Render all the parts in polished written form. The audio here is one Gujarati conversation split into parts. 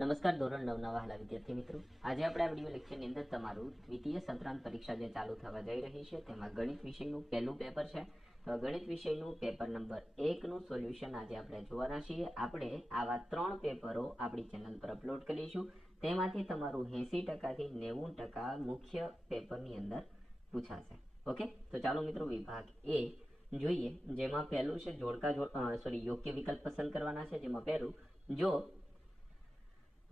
નમસ્કાર ધોરણ 9 ના વહાલા વિદ્યાર્થી મિત્રો, આજે આપણે આ વિડિયો લેક્ચરની અંદર તમારું દ્વિતીય સત્રાંત પરીક્ષા જે ચાલુ થવા જઈ રહી છે તેમાં ગણિત વિષયનું પહેલું પેપર છે. તો ગણિત વિષયનું પેપર નંબર 1 નું સોલ્યુશન આજે આપણે જોવાના છીએ. આપણે આવા 3 પેપરો આપણી ચેનલ પર અપલોડ કરીશું. તેમાંથી તમારું 80% થી 90% મુખ્ય પેપરની અંદર પૂછાશે. ઓકે, તો ચાલો મિત્રો વિભાગ એ જોઈએ, જેમાં પહેલું છે યોગ્ય વિકલ્પ પસંદ કરવાના છે. જેમાં પહેલું, જો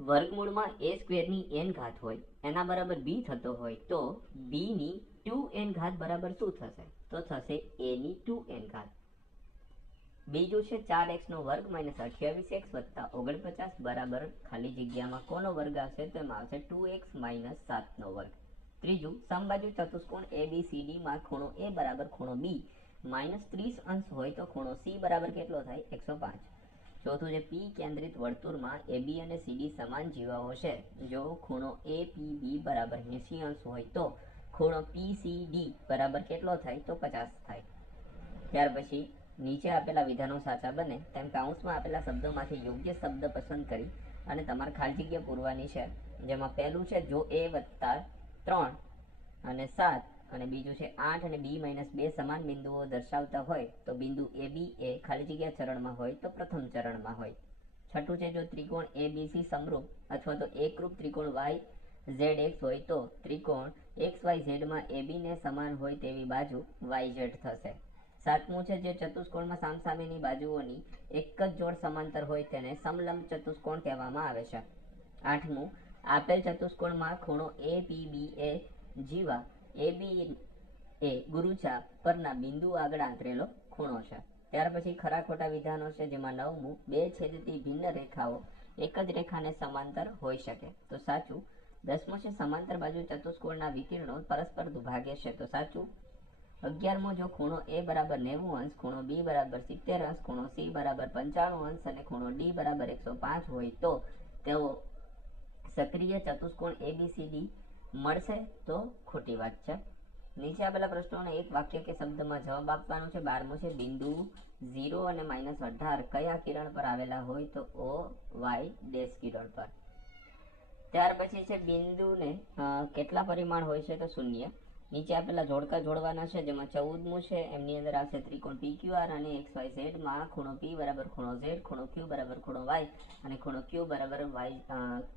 વર્ગમૂળમાં a સ્ક્વેરની n ઘાત હોય એના બરાબર b થતો હોય તો b ની 2n ઘાત બરાબર શું થશે? તો થશે a ની 2n ઘાત. બીજું છે 4x નો વર્ગ માઇનસ 28x વત્તા 49 બરાબર ખાલી જગ્યામાં કોનો વર્ગ આવશે? તો એમાં આવશે 2x માઇનસ 7 નો વર્ગ. ત્રીજું, સમબાજુ ચતુષ્કોણ ABCD માં ખૂણો a બરાબર ખૂણો b માઇનસ 30 અંશ હોય તો ખૂણો c બરાબર કેટલો થાય? 105. ચોથું છે, P કેન્દ્રિત વર્તુળમાં AB અને CD સમાન જીવાઓ છે. જો ખૂણો APB બરાબર 80 અંશ હોય તો ખૂણો PCD બરાબર કેટલો થાય? તો 50 થાય. ત્યાર પછી નીચે આપેલા વિધાનો સાચા બને તેમ કાઉન્સમાં આપેલા શબ્દોમાંથી યોગ્ય શબ્દ પસંદ કરી અને તમારે ખાલી જગ્યા પૂરવાની છે. જેમાં પહેલું છે, જો A વત્તા 3 અને 7 અને બીજું છે 8 અને B-2 સમાન બિંદુઓ દર્શાવતા હોય તો બિંદુ AB એ ખાલી જગ્યા ચરણમાં હોય તો પ્રથમ ચરણમાં હોય. છઠ્ઠું છે, જો ત્રિકોણ ABC સમરૂપ અથવા તો એકરૂપ ત્રિકોણ YZX હોય તો ત્રિકોણ XYZ માં AB ને સમાન હોય તેવી બાજુ YZ થશે. સાતમું છે, જે ચતુષ્કોણમાં સામસામેની બાજુઓની એક જ જોડ સમાંતર હોય તેને સમલંબ ચતુષ્કોણ કહેવામાં આવે છે. આઠમું, આપેલ ચતુષ્કોણમાં ખૂણો APB એ જીવા AB એ ગુરુચાપ પરના બિંદુ આગળ આંતરેલો ખૂણો છે. ત્યાર પછી ખરા ખોટા વિધાનો છે. જેમાં નવમું, બે છેદતી ભિન્ન રેખાઓ એક જ રેખાને સમાંતર હોઈ શકે તો સાચું. 10મું છે, સમાંતર બાજુ ચતુષ્કોણના વિકર્ણો પરસ્પર દુભાગ્ય છે તો સાચું. 11મો, જો ખૂણો A બરાબર 90 અંશ, ખૂણો B બરાબર 70 અંશ, ખૂણો C બરાબર 95 અંશ અને ખૂણો D બરાબર 105 હોય તો તેઓ સક્રિય ચતુષ્કોણ ABCD મળશે તો ખોટી વાત છે. નીચે આપેલા પ્રશ્નોને એક વાક્ય કે શબ્દમાં જવાબ આપવાનો છે. 12મો છે, બિંદુ 0 અને -18 કયા કિરણ પર આવેલા હોય તો OY' કિરણ પર. ત્યાર પછી છે, બિંદુને કેટલા પરિમાણ હોય છે તો 0. નીચે આપેલા જોડકા જોડવાના છે. જેમાં 14મું છે, એમની અંદર આવશે ત્રિકોણ PQR અને XYZ માં ખૂણો P બરાબર ખૂણો Z, ખૂણો Q બરાબર ખૂણો Y અને ખૂણો Q બરાબર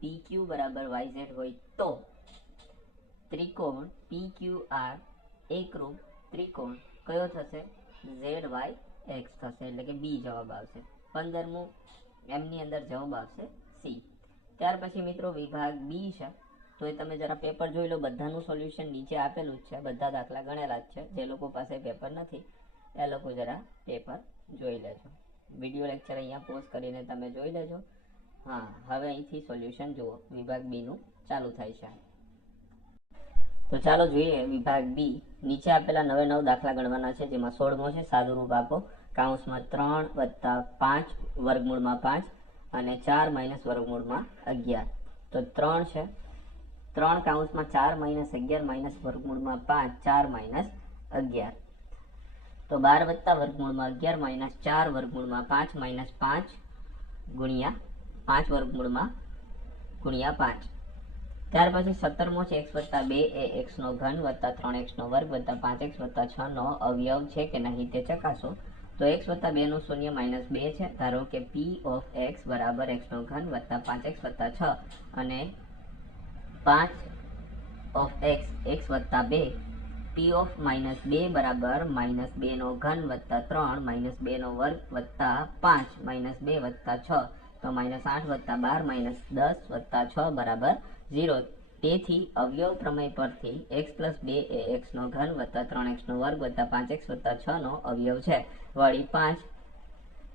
PQ બરાબર YZ હોય તો ત્રિકોણ PQR એકરૂપ ત્રિકોણ કયો થશે? ZYX થશે, એટલે કે B જવાબ આવશે. 15મું, એમની અંદર જવાબ આવશે C. ત્યાર પછી મિત્રો વિભાગ બી છે, તો એ તમે જરા પેપર જોઈ લો. બધાનું સોલ્યુશન નીચે આપેલું જ છે, બધા દાખલા ગણેલા જ છે. જે લોકો પાસે પેપર નથી એ લોકો જરા પેપર જોઈ લેજો. વિડીયો લેક્ચર અહીંયા પોઝ કરીને તમે જોઈ લેજો. હા, હવે અહીંથી સોલ્યુશન જુઓ. વિભાગ બી નું ચાલુ થાય છે. તો ચાલો જોઈએ વિભાગ બી. નીચે આપેલા 9 દાખલા ગણવાના છે. જેમાં 16મો છે, સાદુરૂપ આપો. કાઉન્સમાં 3 વત્તા 5 વર્ગમૂળમાં 5 અને 4 માઇનસ વર્ગમૂળમાં 11. તો 3 છે, 3 કાઉન્સમાં 4 માઇનસ 11 માઇનસ વર્ગમૂળમાં 5 4 માઇનસ 11. તો 12 વત્તા વર્ગમૂળમાં 11 માઇનસ 4 વર્ગમૂળમાં 5 માઇનસ 5 ગુણ્યા 5 વર્ગમૂળમાં ગુણ્યા 5. ત્યાર પછી 17મો છે, x વત્તા 2 એ x નો ઘન વત્તા 3x નો વર્ગ વત્તા 5x વત્તા 6 નો અવયવ છે કે નહીં તે ચકાસો. તો x વત્તા 2 નું શૂન્ય માઇનસ 2 છે. ધારો કે p ઓફ x બરાબર x નો ઘન વત્તા 5x વત્તા 6 અને 5 ઓફ x વત્તા 2 p ઓફ માઇનસ 2 બરાબર માઇનસ 2 નો ઘન વત્તા 3 માઇનસ 2 નો વર્ગ વત્તા 5 માઇનસ 2 વત્તા 6 તો માઇનસ 8 વત્તા 12 માઇનસ 10 વત્તા 6 બરાબર 0. તેથી અવયવ પ્રમેય પરથી x પ્લસ 2 એ x નો ઘન વત્તા 3x નો વર્ગ વત્તા 5x વત્તા 6 નો અવયવ છે. વળી 5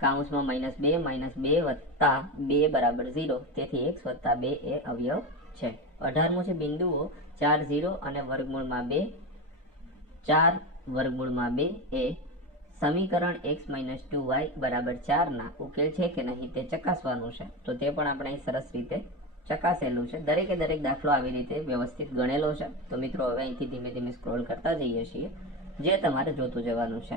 કાઉન્સમાં -2 વત્તા 2 બરાબર 0. તેથી x વત્તા 2 એ અવયવ છે. 18મું છે, બિંદુઓ 4 0 અને વર્ગમૂળમાં 2 4 વર્ગમૂળમાં 2 એ સમીકરણ x - 2y બરાબર 4 ના ઉકેલ છે કે નહીં તે ચકાસવાનું છે. તો તે પણ આપણે સરસ રીતે ચકાસેલું છે. દરેકે દરેક દાખલો આવી રીતે વ્યવસ્થિત ગણેલો છે. તો મિત્રો હવે અહીંથી ધીમે ધીમે સ્ક્રોલ કરતા જઈએ છીએ, જે તમારે જોતું જવાનું છે.